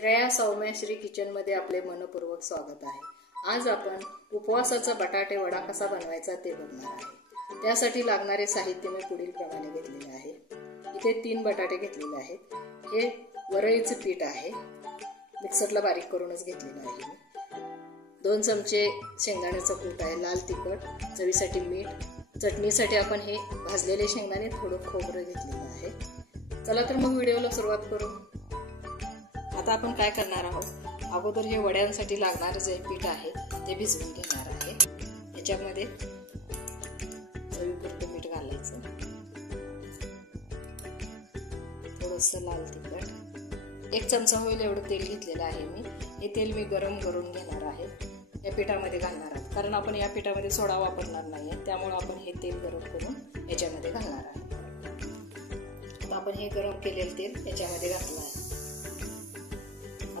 श्रेया सौम्यश्री किचनमध्ये आपले मनपूर्वक स्वागत आहे। आज आपण उपवासाचा बटाटे वडा कसा बनवायचा ते बघणार आहे। त्यासाठी लागणारे साहित्य मी पुढील प्रमाणे घेतलेले आहे। इथे 3 बटाटे घेतलेले आहेत। हे वरईचे पीठ आहे, मिक्सरला बारीक करूनच घेतलेले आहे मी। 2 चमचे शेंगदाण्याचा कूट आहे, लाल तिखट, चवीसाठी मीठ, चटणीसाठी आपण हे भाजलेले शेंगदाणे, थोडं खोबरं घेतलेलं आहे। चला तर मग व्हिडिओला सुरुवात करू। आता आपण काय करणार आहोत, अगोदर हे वड्यांसाठी लागणारे जे पीठ आहे ते भिजवून घेणार आहे। याच्यामध्ये चवीपुरतं मीठ घालायचं, थोडंसं लाल तिखट, 1 चमचा होईल एवढं तेल घेतलेलं आहे मी। हे तेल मी गरम करून घेणार आहे, या पिठामध्ये घालणार आहे, कारण आपण या पिठामध्ये सोडा वापरणार नाहीये, त्यामुळे आपण हे तेल गरम करून याच्यामध्ये घालणार आहे। आता आपण हे गरम केलेलं तेल याच्यामध्ये घातलं आहे।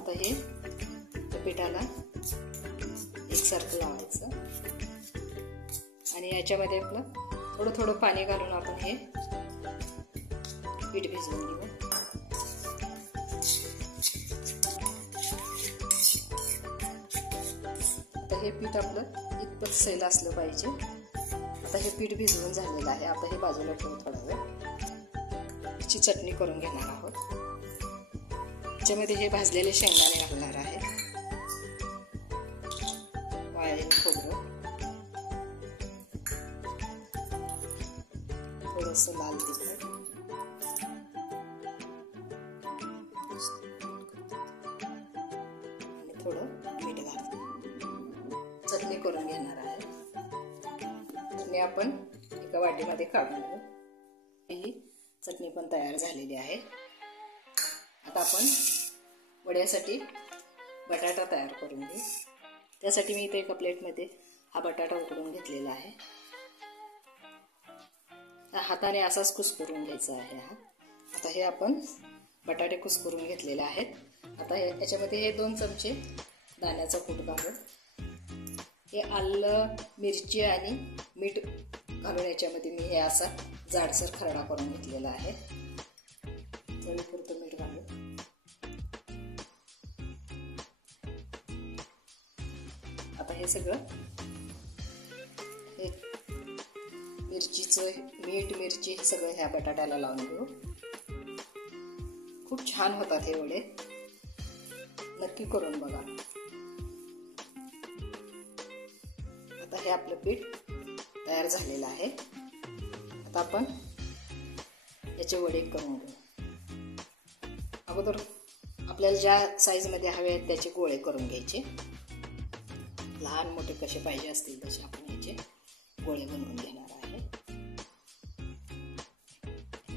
आता हे पिठाला एकसारखं लावायचं आणि याच्यामध्ये आपलं थोडं थोडं पाणी घालून आपण हे पीठ भिजवून घेऊ। आता हे पीठ आपलं इतपत सैल असलं पाहिजे। आता हे पीठ भिजवून झालेलं आहे। आता हे बाजूला ठेवून थोडा वेळ याची चटणी करून घेणार आहोत। त्याच्यामध्ये हे भाजलेले शेंगदाणे घालणार आहे, वाळलेलं खोबरं, थोडंसं लाल तिखट, आणि थोडं मीठ घालून चटणी करून घेणार आहे। चटणी आपण एका वाटीमध्ये काढून घेऊ। ही चटणी पण तयार झालेली आहे। आता आपण वड्यासाठी बटाटा तयार करून घेऊ। त्यासाठी मी इथे एका प्लेटमध्ये हा बटाटा उकडून घेतलेला आहे। हाताने असाच कुस्करून घ्यायचा आहे हा। आता हे आपण बटाटे कुस्करून घेतलेले आहेत। आता याच्यामध्ये हे 2 चमचे दाण्याचा कूट घालून, हे आलं, मिरची आणि मीठ घालून याच्यामध्ये मी हे असा जाडसर खरडा करून घेतलेला आहे। चवीपुरतं मीठ घालून आता हे सगळं हे मिरचीचं मीठ, मिरची हे सगळं ह्या बटाट्याला लावून घेऊ। खूप छान होतात हे वडे, नक्की करून बघा। आता हे आपलं पीठ तयार झालेलं आहे। आता आपण याचे वडे करून घेऊ। अगोदर आपल्याला ज्या साईजमध्ये हवे आहेत त्याचे गोळे करून घ्यायचे, लहान मोठे कसे पाहिजे असतील तसे आपण याचे गोळे बनवून घेणार आहे।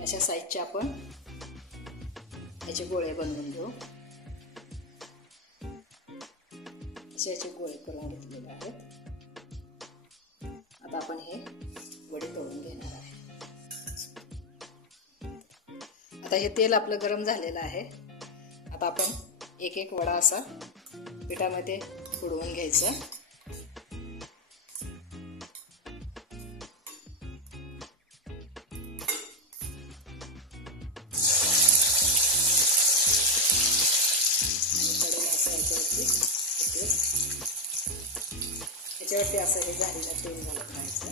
अशा साईजचे आपण याचे गोळे बनवून घेऊ। असे याचे गोळे करून घेतलेले आहेत। आता आपण हे वडे तळून घेणार आहे। आता हे तेल आपलं गरम झालेलं आहे। आता आपण एक एक वडा असा पिठामध्ये बुडवून घ्यायचा। याच्यावरती असं हे झालेलं तेल घालत राहायचं।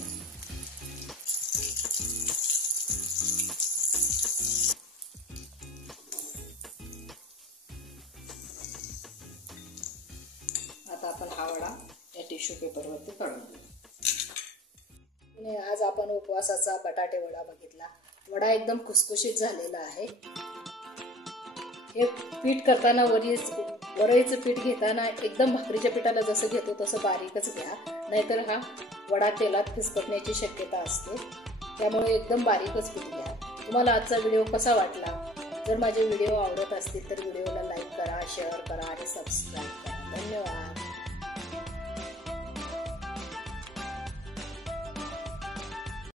आता आपण हा वडा या टिश्यू पेपरवरती काढून घेऊ। आज आपण उपवासाचा बटाटे वडा बघितला। वडा एकदम खुसखुशीत झालेला आहे। हे पीठ करताना वरईचं पीठ घेताना एकदम भाकरीच्या पिठाला जसं घेतो तसं बारीकच घ्या, नाहीतर हा वडा तेलात फिसकटण्याची शक्यता असते, त्यामुळे एकदम बारीकच पीठ घ्या। तुम्हाला आजचा व्हिडिओ कसा वाटला? जर माझे व्हिडिओ आवडत असतील तर व्हिडिओला लाईक करा, शेअर करा आणि सबस्क्राईब करा। धन्यवाद।